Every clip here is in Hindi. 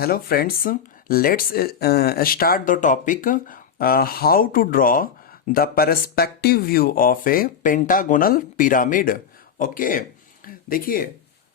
Hello friends, let's start the topic how to draw the perspective view of a pentagonal pyramid. Okay, देखिए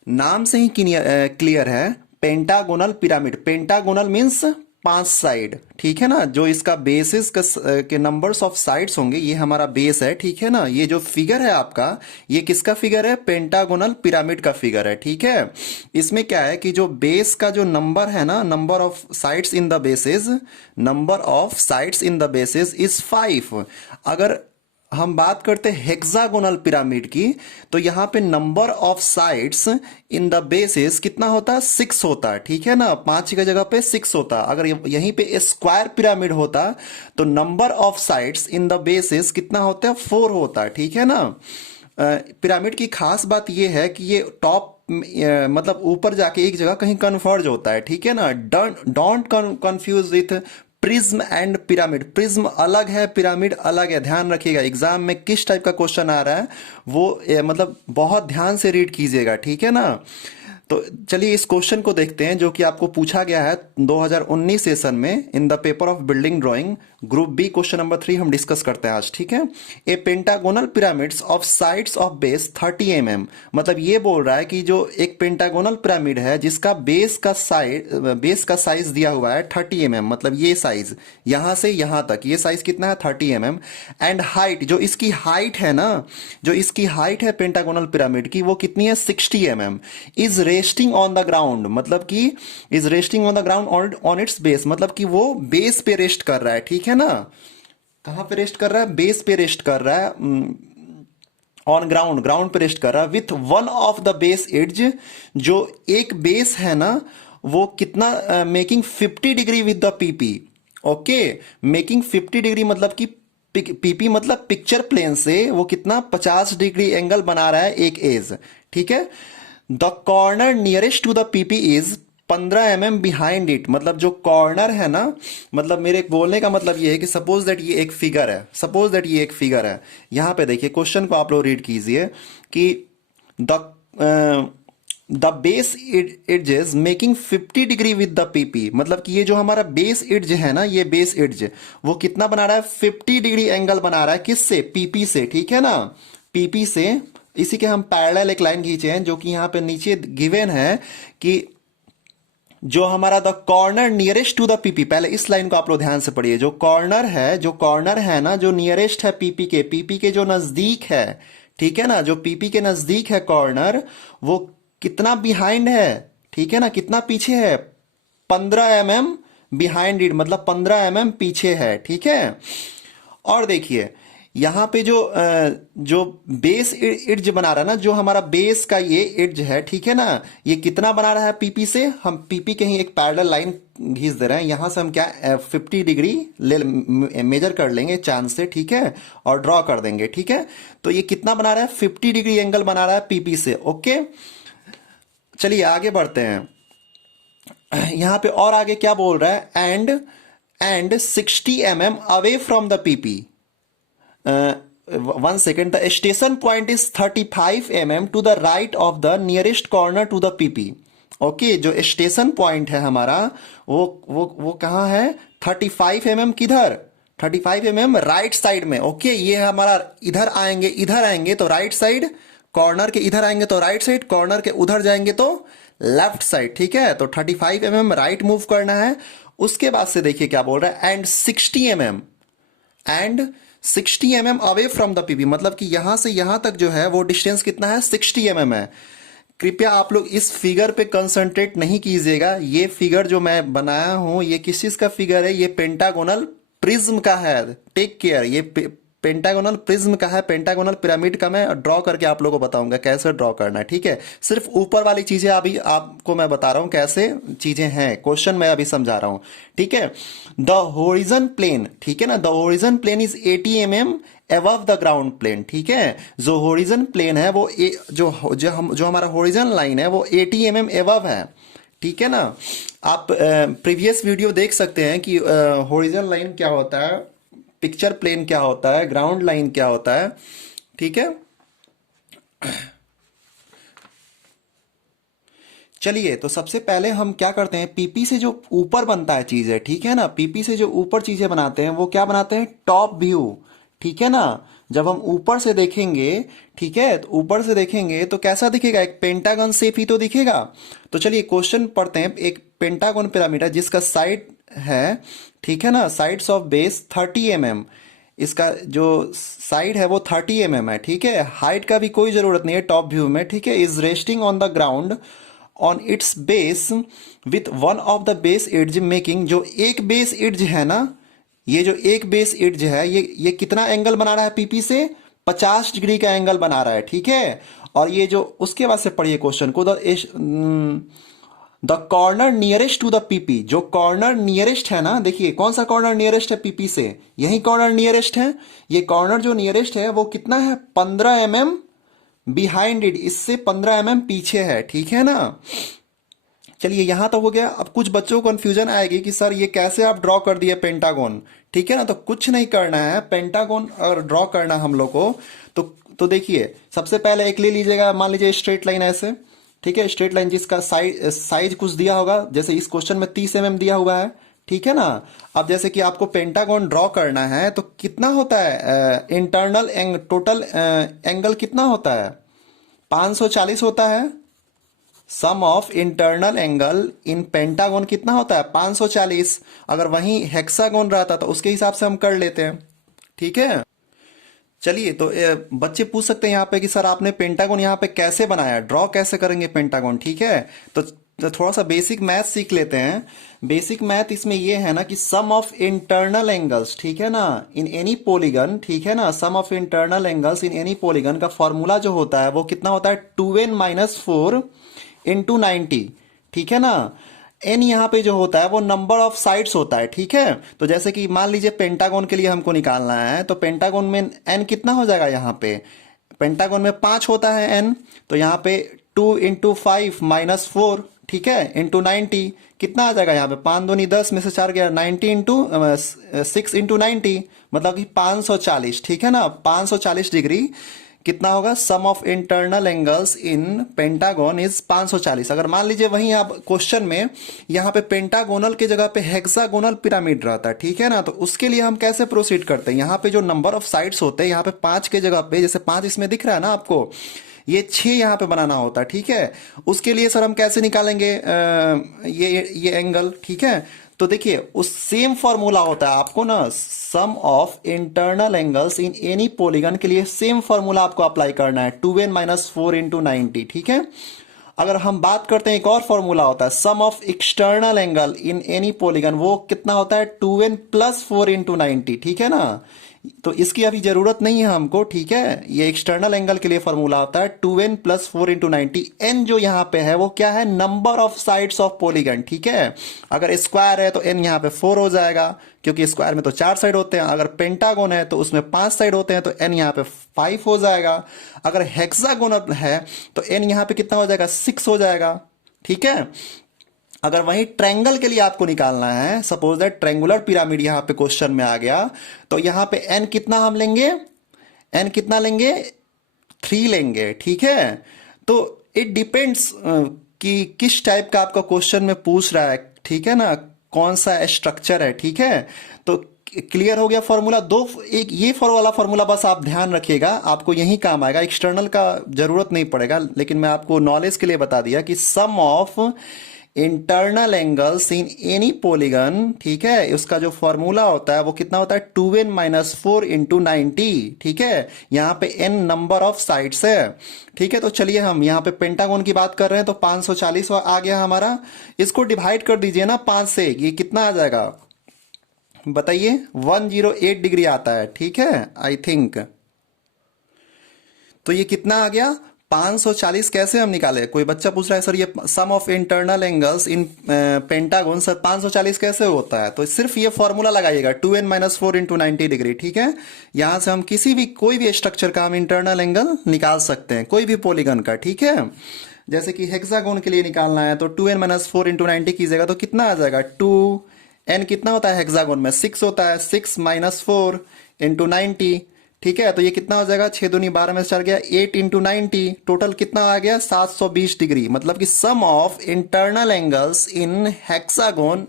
नाम से ही क्लियर है पेंटागोनल पिरामिड। पेंटागोनल मीन्स पांच साइड, ठीक है ना। जो इसका बेसिस के नंबर्स ऑफ साइड्स होंगे, ये हमारा बेस है, ठीक है ना। ये जो फिगर है आपका, ये किसका फिगर है? पेंटागोनल पिरामिड का फिगर है, ठीक है। इसमें क्या है कि जो बेस का जो नंबर है ना, number of sides in the basis, number of sides in the basis is 5। अगर हम बात करते हैं हेक्सागोनल पिरामिड की, तो यहां पे number of sides in the basis कितना होता है? 6 होता है, ठीक है ना। 5 की जगह पे 6 होता। अगर यहीं पे स्क्वायर पिरामिड होता तो number of sides in the basis कितना होता है? 4 होता है, ठीक है ना। पिरामिड की खास बात यह है कि ये टॉप मतलब ऊपर जाके एक जगह कहीं कन्वर्ज होता है, ठीक है ना। Don't confuse with prism and pyramid. Prism अलग है, पिरामिड अलग है, ध्यान रखिएगा। एग्जाम में किस टाइप का क्वेश्चन आ रहा है वो मतलब बहुत ध्यान से रीड कीजिएगा, ठीक है ना। तो चलिए इस क्वेश्चन को देखते हैं जो कि आपको पूछा गया है 2019 सेशन में in the paper of building drawing group B. Question number 3 हम डिस्कस करते हैं आज, ठीक है। A pentagonal pyramids of sides of base 30 mm। मतलब ये बोल रहा है कि जो एक पेंटागोनल पिरामिड है जिसका बेस का साइज दिया हुआ है 30 mm, मतलब ये साइज यहां से यहां तक, ये साइज कितना है? 30 mm। एंड हाइट, जो इसकी हाइट है ना, जो इसकी हाइट है पेंटागोनल पिरामिड की, वो कितनी है? 60 mm। Is resting on the ground, मतलब कि is resting on the ground on it's base, मतलब कि वो बेस पे रेस्ट कर रहा है, ठीक है ना। कहां पे रेस्ट कर रहा है? बेस पे रेस्ट कर रहा है, ऑन ग्राउंड, ग्राउंड पे रेस्ट कर रहा है। With one of the base edge, जो एक बेस है ना वो कितना making 50 degree with the PP. Okay, making 50 degree मतलब कि पीपी मतलब पिक्चर प्लेन से वो कितना 50 डिग्री एंगल बना रहा है एक एज, ठीक है। The corner nearest to the PP is 15 mm behind it. मतलब जो कॉर्नर है ना, मतलब मेरे बोलने का मतलब ये है कि सपोज दैट ये एक फिगर है, सपोज दैट ये एक फिगर है। यहां पे देखिए क्वेश्चन को आप लोग रीड कीजिए कि the base edges making 50 degree with the PP. मतलब कि ये जो हमारा बेस एड्ज है ना, ये बेस एड्ज वो कितना बना रहा है? 50 डिग्री एंगल बना रहा है। किससे? पीपी से, ठीक है ना, पीपी से। इसी के हम पैरेलल एक लाइन खींचे हैं जो कि यहां पे नीचे गिवन है कि जो हमारा the corner nearest to the PP, पहले इस लाइन को आप लोग ध्यान से पढ़िए। जो कॉर्नर है, जो कॉर्नर है ना, जो नियरेस्ट है पीपी के जो नजदीक है, ठीक है ना, जो पीपी के नजदीक है कॉर्नर, वो कितना बिहाइंड है, ठीक है ना, कितना पीछे है? 15 mm बिहाइंड इट, मतलब 15 mm पीछे है, ठीक है। और देखिए यहां पे जो बेस एड्ज बना रहा है ना, जो हमारा बेस का ये एड्ज है, ठीक है ना, ये कितना बना रहा है पीपी से? हम पीपी के ही एक पैरेलल लाइन खींच दे रहे हैं। यहां से हम क्या 50 डिग्री मेजर कर लेंगे चांद से, ठीक है, और ड्रॉ कर देंगे, ठीक है। तो ये कितना बना रहा है? 50 डिग्री एंगल बना रहा है पीपी से। ओके, चलिए आगे बढ़ते हैं। यहां पे और आगे क्या बोल रहा है? And 60 mm away from the PP. 1 second, the station point is 35 mm to the right of the nearest corner to the PP। Okay, जो स्टेशन पॉइंट है हमारा वो कहाँ है? 35 mm किधर? 35 mm राइट साइड में। ओके, ये हमारा इधर आएंगे तो राइट साइड, कॉर्नर के इधर आएंगे तो राइट साइड, कॉर्नर के उधर जाएंगे तो लेफ्ट साइड, ठीक है। तो 35 mm राइट मूव करना है। उसके बाद से देखिए क्या बोल रहा है? And 60 mm away from the PP, मतलब कि यहां से यहां तक जो है वो डिस्टेंस कितना है? 60 mm है। कृपया आप लोग इस फिगर पे कंसंट्रेट नहीं कीजिएगा। ये फिगर जो मैं बनाया हूं, ये किस चीज का फिगर है? ये पेंटागोनल प्रिज्म का है। टेक केयर, ये पेंटागोनल प्रिज्म का है, पेंटागोनल पिरामिड का। मैं ड्रॉ करके आप लोगों को बताऊंगा कैसे ड्रॉ करना है, ठीक है। सिर्फ ऊपर वाली चीजें अभी आपको मैं बता रहा हूं कैसे चीजें हैं, क्वेश्चन मैं अभी समझा रहा हूं, ठीक है। द होरिजन प्लेन, ठीक है ना, the horizon plane is 80 mm above the ground plane, ठीक है। जो होरिजन प्लेन है वो जो हमारा होरिजन लाइन है वो 80 mm एबव है, ठीक है ना। आप प्रीवियस वीडियो देख सकते हैं कि होरिजन लाइन क्या होता है, पिक्चर प्लेन क्या होता है, ग्राउंड लाइन क्या होता है, ठीक है। चलिए, तो सबसे पहले हम क्या करते हैं, पीपी से जो ऊपर बनता है चीज है, ठीक है ना, पीपी से जो ऊपर चीजें बनाते हैं वो क्या बनाते हैं, टॉप व्यू, ठीक है ना। जब हम ऊपर से देखेंगे, ठीक है, तो ऊपर से देखेंगे तो कैसा दिखेगा, एक पेंटागन शेप ही तो दिखेगा। तो चलिए क्वेश्चन पढ़ते हैं। एक पेंटागन पिरामिड है जिसका साइड है, ठीक है ना, साइड्स ऑफ बेस 30 mm, इसका जो साइड है वो 30 mm है, ठीक है। हाइट का भी कोई जरूरत नहीं है टॉप व्यू में, ठीक है। Is resting on the ground on it's base with one of the base edge making, जो एक बेस एड्ज है ना, ये जो एक बेस एड्ज है, ये कितना एंगल बना रहा है पीपी से, 50 डिग्री का एंगल बना रहा है, ठीक है। और ये जो उसके बाद से पढ़िए क्वेश्चन को, the corner nearest to the PP, जो कॉर्नर नियरेस्ट है ना, देखिए कौन सा कॉर्नर नियरेस्ट है पीपी से, यही कॉर्नर नियरेस्ट है। ये कॉर्नर जो नियरेस्ट है वो कितना है, 15 mm बिहाइंड इट, इससे 15 mm पीछे है, ठीक है ना। चलिए यहां तक हो गया। अब कुछ बच्चों को कंफ्यूजन आएगी कि सर ये कैसे आप ड्रॉ कर दिए पेंटागन, ठीक है ना। तो कुछ नहीं करना है, पेंटागन अगर ड्रॉ करना हम लोग को तो देखिए सबसे पहले एक ले लीजिएगा, मान लीजिए स्ट्रेट लाइन ऐसे, ठीक है, स्ट्रेट लाइन जिसका साइज कुछ दिया होगा, जैसे इस क्वेश्चन में 30 mm दिया हुआ है, ठीक है ना। अब जैसे कि आपको पेंटागन ड्रॉ करना है तो कितना होता है, इंटरनल टोटल एंगल कितना होता है, 540 होता है। Sum of internal angle in pentagon कितना होता है, 540। अगर वहीं हेक्सागन रहता तो उसके हिसाब से हम कर लेते हैं, ठीक है। चलिए, तो बच्चे पूछ सकते हैं यहाँ पे कि सर आपने पेंटागन यहाँ पे कैसे बनाया, ड्रॉ कैसे करेंगे पेंटागन, ठीक है। तो थोड़ा सा बेसिक मैथ सीख लेते हैं। बेसिक मैथ इसमें ये है ना कि सम ऑफ इंटरनल एंगल्स, ठीक है ना, इन एनी पॉलीगन, ठीक है ना, sum of internal angles in any polygon का फॉर्मूला जो होता है वो कितना होता है, 2n-4 इंटू 90, ठीक है ना। एन यहाँ पे जो होता है वो नंबर ऑफ साइड्स होता है, ठीक है। तो जैसे कि मान लीजिए पेंटागन के लिए हमको निकालना है, तो पेंटागन में एन कितना हो जाएगा, यहाँ पे पेंटागन में 5 होता है एन, तो यहाँ पे 2 × 5 - 4, ठीक है, इंटू 90 कितना आ जाएगा, यहाँ पे 5 दूनी 10 में से 4 गया, 90 इंटू 6 इंटू 90, मतलब कि 540, ठीक है ना, 540 डिग्री कितना होगा, sum of internal angles in pentagon is 540। अगर मान लीजिए वहीं आप क्वेश्चन में यहाँ पे पेंटागोनल के जगह पे हेक्सागोनल पिरामिड रहता है, ठीक है ना, तो उसके लिए हम कैसे प्रोसीड करते हैं, यहाँ पे जो नंबर ऑफ साइड्स होते हैं, यहाँ पे 5 के जगह पे, जैसे 5 इसमें दिख रहा है ना आपको, ये 6 यहाँ पे बनाना होता है, ठीक है। उसके लिए सर हम कैसे निकालेंगे ये एंगल, ठीक है। तो देखिए उस सेम फॉर्मूला होता है आपको ना, sum of internal angles in any polygon के लिए सेम फॉर्मूला आपको अप्लाई करना है, 2n-4 इंटू 90, ठीक है। अगर हम बात करते हैं, एक और फॉर्मूला होता है sum of external angle in any polygon, वो कितना होता है, 2n+4 इंटू 90, ठीक है ना। तो इसकी अभी जरूरत नहीं है हमको, ठीक है। ये एक्सटर्नल एंगल के लिए फॉर्मूला होता है 2n+4 इंटू 90। एन जो यहाँ पे है वो क्या है, number of sides of polygon, ठीक है। अगर स्क्वायर है तो एन यहाँ पे 4 हो जाएगा, क्योंकि स्क्वायर में तो 4 साइड होते हैं। अगर पेंटागोन है तो उसमें 5 साइड होते हैं, तो एन यहाँ पे 5 हो जाएगा। अगर हेक्सागोनल है तो एन यहाँ पे कितना हो जाएगा, 6 हो जाएगा, ठीक है। अगर वही ट्रायंगल के लिए आपको निकालना है, सपोज दैट ट्रायंगुलर पिरामिड यहाँ पे क्वेश्चन में आ गया, तो यहाँ पे एन कितना हम लेंगे, एन कितना लेंगे, 3 लेंगे, ठीक है। तो इट डिपेंड्स कि किस टाइप का आपका क्वेश्चन में पूछ रहा है, ठीक है ना, कौन सा स्ट्रक्चर है, ठीक है। तो क्लियर हो गया फॉर्मूला दो, एक ये वाला फॉर्मूला बस आप ध्यान रखिएगा, आपको यही काम आएगा, एक्सटर्नल का जरूरत नहीं पड़ेगा, लेकिन मैं आपको नॉलेज के लिए बता दिया कि sum of internal angles in any polygon, ठीक है, उसका जो फॉर्मूला होता है वो कितना होता है, 2n-4 इंटू 90, ठीक है। यहाँ पे n नंबर ऑफ साइड्स है, ठीक है। तो चलिए हम यहाँ पे पेंटागन की बात कर रहे हैं, तो 540 आ गया हमारा। इसको डिवाइड कर दीजिए ना 5 से, ये कितना आ जाएगा बताइए, 108 डिग्री आता है, ठीक है, आई थिंक। तो ये कितना आ गया, 540 कैसे हम निकाले, कोई बच्चा पूछ रहा है सर ये sum of internal angles in pentagon sir 540 कैसे होता है, तो सिर्फ ये फॉर्मूला लगाइएगा 2n-4 इंटू 90 डिग्री, ठीक है। यहां से हम कोई भी स्ट्रक्चर का हम इंटरनल एंगल निकाल सकते हैं, कोई भी पॉलीगन का, ठीक है। जैसे कि हेक्सागोन के लिए निकालना है तो 2n-4 इंटू 90 कीजिएगा तो कितना आ जाएगा, 2n कितना होता है हेक्सागोन में, 6 होता है, 6 - 4 इंटू 90, ठीक है, तो ये कितना हो जाएगा, 6 दूनी 12 में से 4 गया, 8 इंटू 90, टोटल कितना आ गया 720 डिग्री। मतलब कि sum of internal angles in hexagon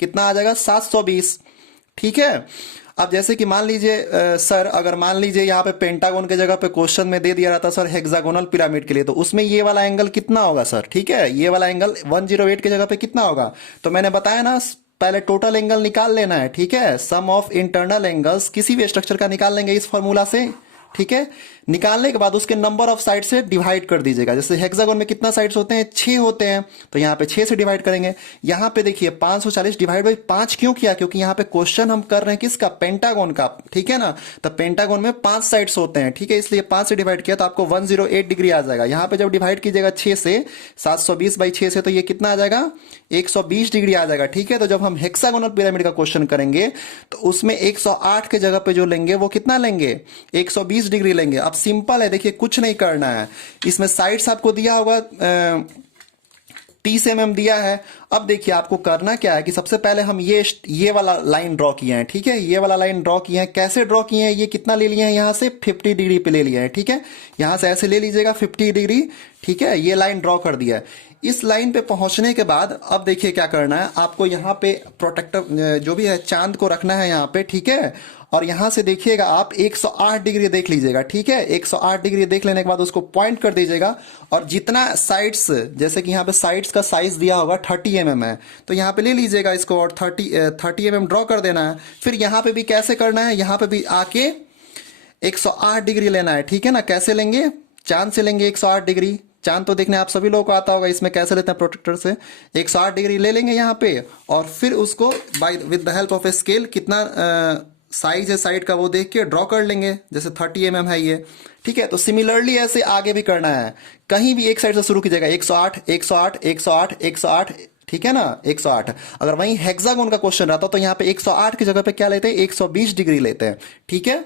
कितना आ जाएगा 720। ठीक है, अब जैसे कि मान लीजिए सर, अगर मान लीजिए यहाँ पे पेंटागोन के जगह पे क्वेश्चन में दे दिया रहता सर हेक्सागोनल पिरामिड के लिए, तो उसमें ये वाला एंगल कितना होगा सर। ठीक है, ये वाला एंगल 108 के जगह पे कितना होगा, तो मैंने बताया ना पहले टोटल एंगल निकाल लेना है। ठीक है, सम ऑफ इंटरनल एंगल्स किसी भी स्ट्रक्चर का निकाल लेंगे इस फॉर्मूला से। ठीक है, निकालने के बाद उसके नंबर ऑफ साइड से डिवाइड कर दीजिएगा। जैसे हेक्सागोन में कितना साइड्स होते हैं, 6 होते हैं, तो यहाँ पे 6 से डिवाइड करेंगे। यहाँ पे देखिए 540 डिवाइड बाई 5 क्यों किया, क्योंकि यहाँ पे क्वेश्चन हम कर रहे हैं किसका, पेंटागोन का। ठीक है ना, तो पेंटागोन में 5 साइड्स होते हैं। ठीक है, इसलिए 5 से डिवाइड किया तो आपको 108 डिग्री आ जाएगा। यहाँ पे जब डिवाइड कीजिएगा 6 से, 720 बाई 6 से, तो ये कितना आ जाएगा 120 डिग्री आ जाएगा। ठीक है, तो जब हम हेक्सागोनल पिरामिड का क्वेश्चन करेंगे तो उसमें 108 के जगह पे जो लेंगे वो कितना लेंगे, 120 डिग्री लेंगे। अब सिंपल है, देखिए कुछ नहीं करना है, इसमें साइड्स आपको दिया होगा 30 mm दिया है। अब देखिए आपको करना क्या है कि सबसे पहले हम ये वाला लाइन ड्रॉ किए हैं। ठीक है, ये वाला लाइन ड्रॉ किए हैं, कैसे ड्रॉ किए हैं, ये कितना ले लिए हैं, यहां से 50 डिग्री पे ले लिए हैं। ठीक है, यहां से ऐसे ले लीजिएगा 50 डिग्री। ठीक है, ये लाइन ड्रॉ कर दिया है। इस लाइन पे पहुंचने के बाद अब देखिए क्या करना है आपको, यहाँ पे प्रोटेक्टर जो भी है चांद को रखना है यहाँ पे। ठीक है, और यहां से देखिएगा आप 108 डिग्री देख लीजिएगा। ठीक है, 108 डिग्री देख लेने के बाद उसको पॉइंट कर दीजिएगा, और जितना साइड्स, जैसे कि यहाँ पे साइड्स का साइज दिया होगा 30 mm है, तो यहाँ पे ले लीजिएगा इसको और 30 mm ड्रॉ कर देना है। फिर यहाँ पे भी कैसे करना है, यहाँ पे भी आके 108 डिग्री लेना है। ठीक है ना, कैसे लेंगे, चांद से लेंगे 108 डिग्री। चांद तो देखने आप सभी लोगों को आता होगा, इसमें कैसे लेते हैं प्रोटेक्टर से, 108 डिग्री ले लेंगे यहाँ पे, और फिर उसको by with the help of a scale कितना साइज है साइड का वो देख के ड्रॉ कर लेंगे। जैसे 30 mm है ये। ठीक है, तो सिमिलरली ऐसे आगे भी करना है, कहीं भी एक साइड से शुरू कीजिएगा, 108 108 108 108। ठीक है ना, 108। अगर वहीं हेक्सागोन का क्वेश्चन रहता तो यहाँ पे 108 की जगह पे क्या लेते हैं, 120 डिग्री लेते हैं। ठीक है,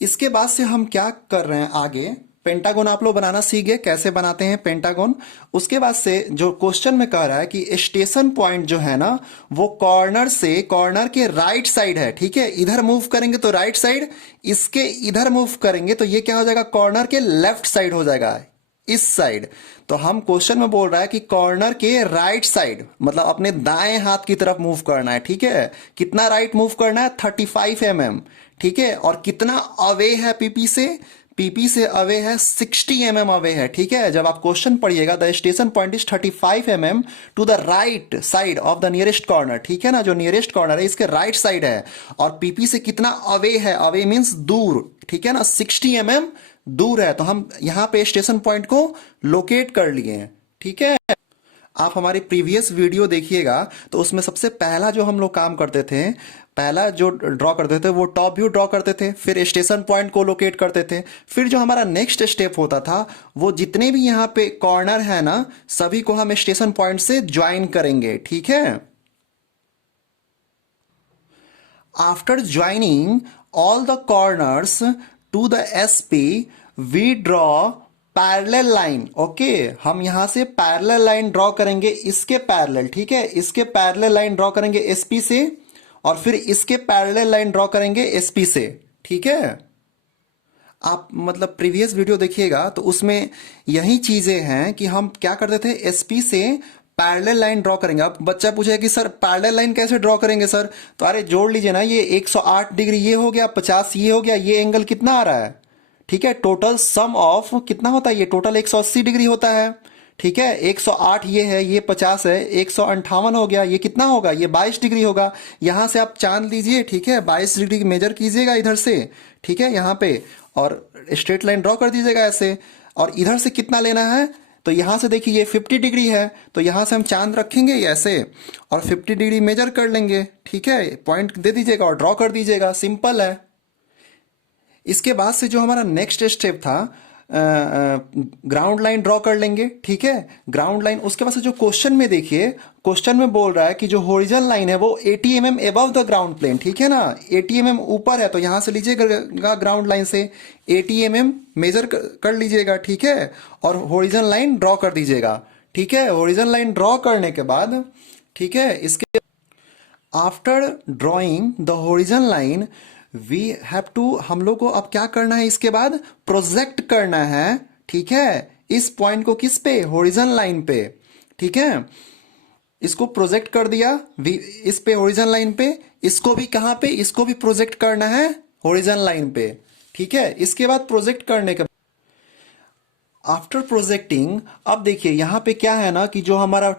इसके बाद से हम क्या कर रहे हैं आगे, पेंटागन आप लोग बनाना सीख गए, कैसे बनाते हैं पेंटागन। उसके बाद से जो क्वेश्चन में कह रहा है कि स्टेशन पॉइंट जो है ना वो कॉर्नर से, कॉर्नर के राइट साइड है। ठीक है, इधर मूव करेंगे तो राइट साइड, इसके इधर मूव करेंगे तो ये क्या हो जाएगा, कॉर्नर के लेफ्ट साइड हो जाएगा, इस साइड। तो हम क्वेश्चन में बोल रहा है कि कॉर्नर के राइट साइड, मतलब अपने दाएं हाथ की तरफ मूव करना है। ठीक है, कितना राइट मूव करना है, 35 mm। ठीक है, और कितना अवे है पीपी से, पीपी से अवे है 60 mm अवे है। ठीक है, जब आप क्वेश्चन पढ़िएगा the station point is 35 mm to the right side of the nearest corner. ठीक है ना, जो नियरेस्ट कॉर्नर है इसके राइट साइड है, और पीपी से कितना अवे है, अवे मींस दूर। ठीक है ना, 60 mm दूर है, तो हम यहाँ पे स्टेशन पॉइंट को लोकेट कर लिए हैं। ठीक है, आप हमारी प्रीवियस वीडियो देखिएगा तो उसमें सबसे पहला जो हम लोग काम करते थे, पहला जो ड्रॉ करते थे वो टॉप व्यू ड्रॉ करते थे, फिर स्टेशन पॉइंट को लोकेट करते थे। फिर जो हमारा नेक्स्ट स्टेप होता था वो जितने भी यहाँ पे कॉर्नर है ना सभी को हम स्टेशन पॉइंट से ज्वाइन करेंगे। ठीक है, after joining all the corners to the SP we draw parallel line. Okay, हम यहां से पैरेलल लाइन ड्रॉ करेंगे इसके पैरेलल। ठीक है, इसके पैरेलल लाइन ड्रॉ करेंगे एसपी से, और फिर इसके पैरेलल लाइन ड्रॉ करेंगे एसपी से। ठीक है, आप मतलब प्रीवियस वीडियो देखिएगा तो उसमें यही चीजें हैं कि हम क्या करते थे, एसपी से पैरेलल लाइन ड्रॉ करेंगे। अब बच्चा पूछेगा कि सर पैरेलल लाइन कैसे ड्रॉ करेंगे सर, तो अरे जोड़ लीजिए ना, ये 108 डिग्री ये हो गया, 50 ये हो गया, ये एंगल कितना आ रहा है। ठीक है, टोटल सम ऑफ कितना होता है, ये टोटल 180 डिग्री होता है। ठीक है, 108 ये है, ये 50 है, 158 हो गया, ये कितना होगा, ये 22 डिग्री होगा। यहां से आप चांद लीजिए। ठीक है, 22 डिग्री मेजर कीजिएगा इधर से। ठीक है, यहाँ पे, और स्ट्रेट लाइन ड्रॉ कर दीजिएगा ऐसे, और इधर से कितना लेना है, तो यहां से देखिए ये 50 डिग्री है, तो यहां से हम चांद रखेंगे ऐसे और 50 डिग्री मेजर कर लेंगे। ठीक है, पॉइंट दे दीजिएगा और ड्रॉ कर दीजिएगा, सिंपल है। इसके बाद से जो हमारा नेक्स्ट स्टेप था, ग्राउंड लाइन ड्रॉ कर लेंगे। ठीक है, ग्राउंड लाइन, उसके बाद से जो क्वेश्चन में देखिए, क्वेश्चन में बोल रहा है कि जो हॉरिजॉन्टल लाइन है वो 80 mm above the ground plane. ठीक है ना, 80 mm ऊपर है, तो यहां से लीजिएगा ग्राउंड लाइन से 80 mm मेजर कर लीजिएगा। ठीक है, और हॉरिजॉन्टल लाइन ड्रॉ कर दीजिएगा। ठीक है, हॉरिजॉन्टल लाइन ड्रॉ करने के बाद, ठीक है, इसके after drawing the horizontal line we have to, हम लोग को अब क्या करना है, इसके बाद प्रोजेक्ट करना है, ठीक है, इस पॉइंट को किस पे, होरिजन लाइन पे, ठीक है। इसको प्रोजेक्ट कर दिया इस पे होरिजन लाइन पे, इसको भी कहां पे, इसको भी प्रोजेक्ट करना है होरिजन लाइन पे, ठीक है। इसके बाद प्रोजेक्ट करने के आफ्टर प्रोजेक्टिंग, अब देखिए यहां पे क्या है ना कि जो हमारा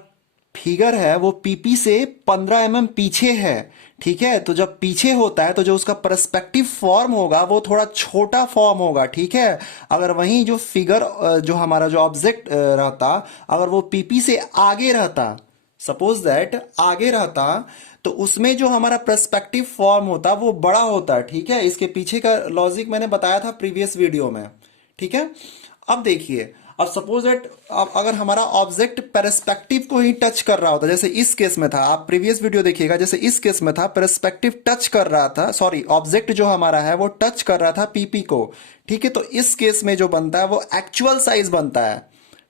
फिगर है वो पीपी से 15 पीछे है, ठीक है। तो जब पीछे होता है तो जो उसका पर्सपेक्टिव फॉर्म होगा वो थोड़ा छोटा फॉर्म होगा, ठीक है। अगर वहीं जो फिगर जो हमारा जो ऑब्जेक्ट रहता, अगर वो पीपी से आगे रहता, सपोज दैट आगे रहता, तो उसमें जो हमारा पर्सपेक्टिव फॉर्म होता वो बड़ा होता, ठीक है। इसके पीछे का लॉजिक मैंने बताया था प्रीवियस वीडियो में, ठीक है। अब देखिए, अब सपोज दैट अगर हमारा ऑब्जेक्ट पर्सपेक्टिव को ही टच कर रहा होता, जैसे इस केस में था, आप प्रीवियस वीडियो देखिएगा, जैसे इस केस में था पर्सपेक्टिव टच कर रहा था, सॉरी ऑब्जेक्ट जो हमारा है वो टच कर रहा था पीपी को, ठीक है। तो इस केस में जो बनता है वो एक्चुअल साइज बनता है,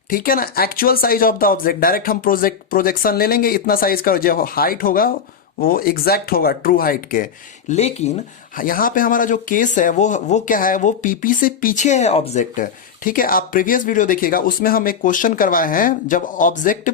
ठीक है ना, actual size of the object. Direct हम प्रोजेक्शन ले लेंगे, इतना साइज का जो हाइट होगा वो एग्जैक्ट होगा ट्रू हाइट के। लेकिन यहां पे हमारा जो केस है वो क्या है, वो पीपी से पीछे है ऑब्जेक्ट, ठीक है। आप प्रीवियस वीडियो देखिएगा, उसमें हम एक क्वेश्चन करवाए हैं, जब ऑब्जेक्ट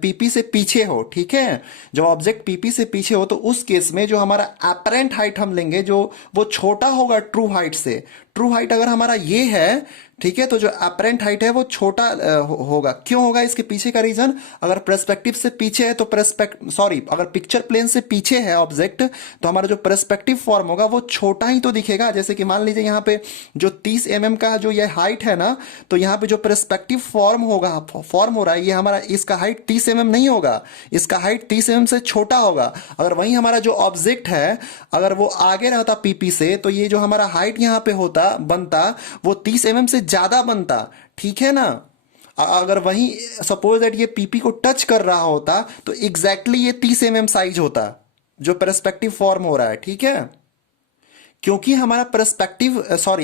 पीपी से पीछे हो, ठीक है, जब ऑब्जेक्ट पीपी से पीछे हो तो उस केस में जो हमारा अपरेंट हाइट हम लेंगे जो वो छोटा होगा ट्रू हाइट से। ट्रू हाइट अगर हमारा ये है, ठीक है, तो जो अपरेंट हाइट है वो छोटा होगा। क्यों होगा, इसके पीछे का रीजन, अगर पर्सपेक्टिव से पीछे है तो अगर पिक्चर प्लेन से पीछे है ऑब्जेक्ट, तो हमारा जो पर्सपेक्टिव फॉर्म होगा वो छोटा ही तो दिखेगा। जैसे कि मान लीजिए यहाँ पे जो 30 का जो ये हाइट है ना, तो यहाँ पे जो पर्सपेक्टिव फॉर्म हो रहा है, ये हमारा इसका हाइट 30 नहीं होगा, इसका हाइट 30 से छोटा होगा। अगर वहीं हमारा जो ऑब्जेक्ट है अगर वो आगे रहता पीपी से, तो ये जो हमारा हाइट यहाँ पे बनता वो 30 से ज्यादा बनता, ठीक है ना। अगर वहीं सपोज दैट ये पीपी को टच कर रहा होता तो एग्जैक्टली ये 30 साइज होता जो पर्सपेक्टिव फॉर्म हो रहा है, ठीक है। क्योंकि हमारा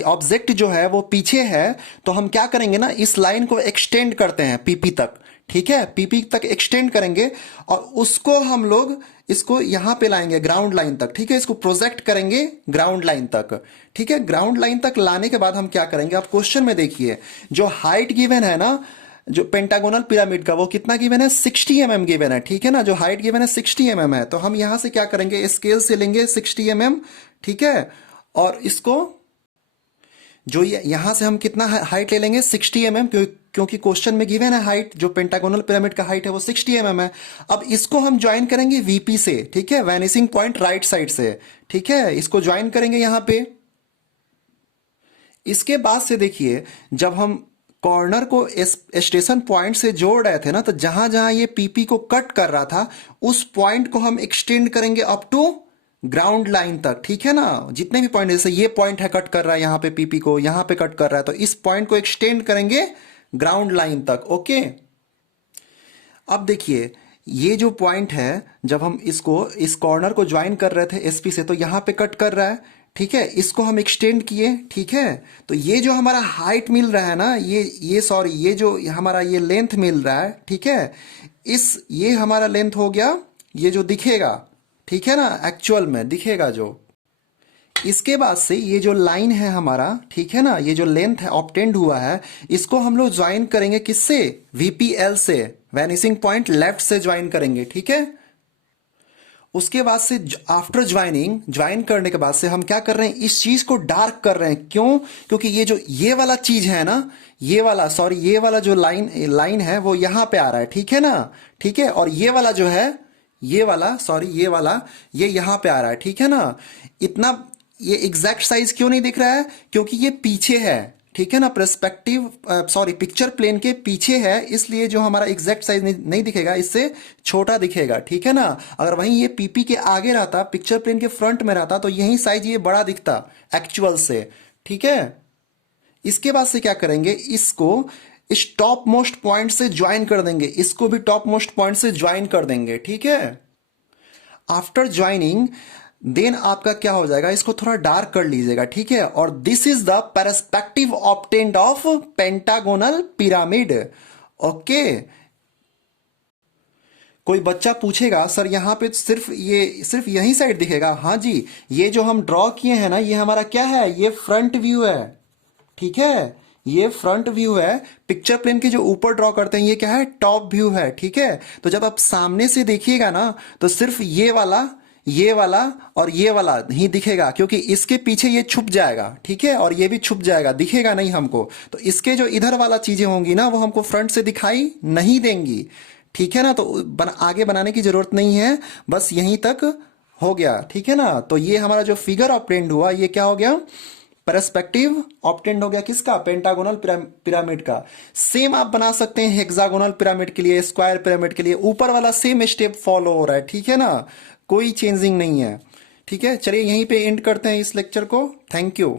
ऑब्जेक्ट जो है वो पीछे है, तो हम क्या करेंगे ना, इस लाइन को एक्सटेंड करते हैं पीपी तक, ठीक है, पीपी तक एक्सटेंड करेंगे और उसको हम लोग इसको यहां पे लाएंगे ग्राउंड लाइन तक, ठीक है। इसको प्रोजेक्ट करेंगे ग्राउंड लाइन तक, ठीक है। ग्राउंड लाइन तक लाने के बाद हम क्या करेंगे, आप क्वेश्चन में देखिए जो हाइट गिवन है ना, जो पेंटागोनल पिरामिड का, वो कितना गिवन है, 60 गिवन है, ठीक है ना। जो हाइट गिवन है 60 है, तो हम यहां से क्या करेंगे, स्केल से लेंगे 60 ठीक है। और इसको जो यहां से हम कितना हाइट ले लेंगे, 60 क्योंकि क्वेश्चन में गिवन है हाइट, जो पेंटागोनल पिरामिड का हाइट है वो 60 है। अब इसको हम ज्वाइन करेंगे वीपी से, ठीक है, वैनिसिंग पॉइंट राइट साइड से, ठीक है। इसको ज्वाइन करेंगे यहां पे। इसके बाद से देखिए, जब हम कॉर्नर को स्टेशन पॉइंट से जोड़ रहे थे ना, तो जहां जहां ये पीपी को कट कर रहा था उस पॉइंट को हम एक्सटेंड करेंगे अप टू ग्राउंड लाइन तक, ठीक है ना। जितने भी पॉइंट, जैसे ये पॉइंट है कट कर रहा है यहाँ पे पीपी को, यहाँ पे कट कर रहा है, तो इस पॉइंट को एक्सटेंड करेंगे ग्राउंड लाइन तक, ओके। अब देखिए ये जो पॉइंट है, जब हम इस कॉर्नर को ज्वाइन कर रहे थे एसपी से, तो यहाँ पे कट कर रहा है, ठीक है। इसको हम एक्सटेंड किए, ठीक है। तो ये जो हमारा हाइट मिल रहा है ना, ये जो हमारा ये लेंथ मिल रहा है, ठीक है, ये हमारा लेंथ हो गया, ये जो दिखेगा, ठीक है ना, एक्चुअल में दिखेगा जो। इसके बाद से ये जो लाइन है हमारा, ठीक है ना, ये जो लेंथ है ऑब्टेंड हुआ है, इसको हम लोग ज्वाइन करेंगे किससे, वीपीएल से, वैनिसिंग पॉइंट लेफ्ट से ज्वाइन करेंगे, ठीक है। उसके बाद से आफ्टर ज्वाइन करने के बाद से हम क्या कर रहे हैं, इस चीज को डार्क कर रहे हैं। क्यों, क्योंकि ये वाला चीज है ना, ये वाला जो लाइन है वो यहां पे आ रहा है, ठीक है ना, ठीक है। और ये वाला जो है, ये यहां पे आ रहा है, ठीक है ना। इतना ये एग्जैक्ट साइज क्यों नहीं दिख रहा है, क्योंकि ये पीछे है, ठीक है ना, पिक्चर प्लेन के पीछे है, इसलिए जो हमारा एग्जैक्ट साइज नहीं दिखेगा, इससे छोटा दिखेगा, ठीक है ना। अगर वहीं ये पीपी के आगे रहता, पिक्चर प्लेन के फ्रंट में रहता, तो यही साइज ये बड़ा दिखता एक्चुअल से, ठीक है। इसके बाद से क्या करेंगे, इसको इस टॉप मोस्ट पॉइंट से ज्वाइन कर देंगे, इसको भी टॉप मोस्ट पॉइंट से ज्वाइन कर देंगे, ठीक है। आफ्टर ज्वाइनिंग देन आपका क्या हो जाएगा, इसको थोड़ा डार्क कर लीजिएगा, ठीक है। और this is the perspective obtained of pentagonal pyramid, okay. कोई बच्चा पूछेगा सर यहाँ पे सिर्फ यही साइड दिखेगा। हाँ जी, ये जो हम ड्रॉ किए हैं ना, ये हमारा क्या है, ये फ्रंट व्यू है। ठीक है, ये फ्रंट व्यू है। पिक्चर प्लेन के जो ऊपर ड्रॉ करते हैं ये क्या है, टॉप व्यू है। ठीक है, तो जब आप सामने से देखिएगा ना तो सिर्फ ये वाला और ये वाला ही दिखेगा, क्योंकि इसके पीछे ये छुप जाएगा। ठीक है, और ये भी छुप जाएगा, दिखेगा नहीं हमको। तो इसके जो इधर वाला चीजें होंगी ना वो हमको फ्रंट से दिखाई नहीं देंगी। ठीक है ना, तो आगे बनाने की जरूरत नहीं है, बस यहीं तक हो गया। ठीक है ना, तो ये हमारा जो फिगर ऑब्टेंड हुआ ये क्या हो गया, परस्पेक्टिव ऑब्टेंड हो गया। किसका, पेंटागोनल पिरामिड का। सेम आप बना सकते हैं हेक्सागोनल पिरामिड के लिए, स्क्वायर पिरामिड के लिए, ऊपर वाला सेम स्टेप फॉलो हो रहा है। ठीक है ना, कोई चेंजिंग नहीं है। ठीक है, चलिए यहीं पे एंड करते हैं इस लेक्चर को। Thank you.